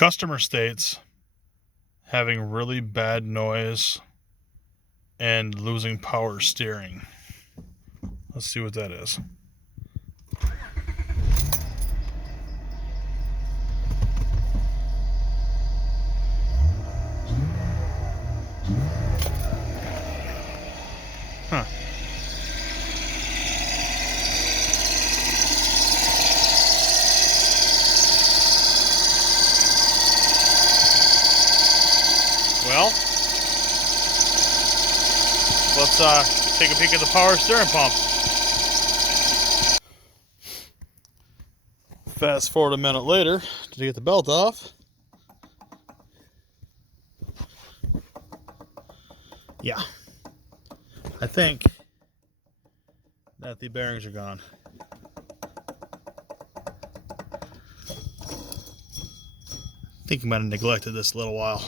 Customer states having really bad noise and losing power steering. Let's see what that is. Huh. Well, let's take a peek at the power steering pump. Fast forward a minute later to get the belt off. Yeah, I think that the bearings are gone. I think I might have neglected this a little while.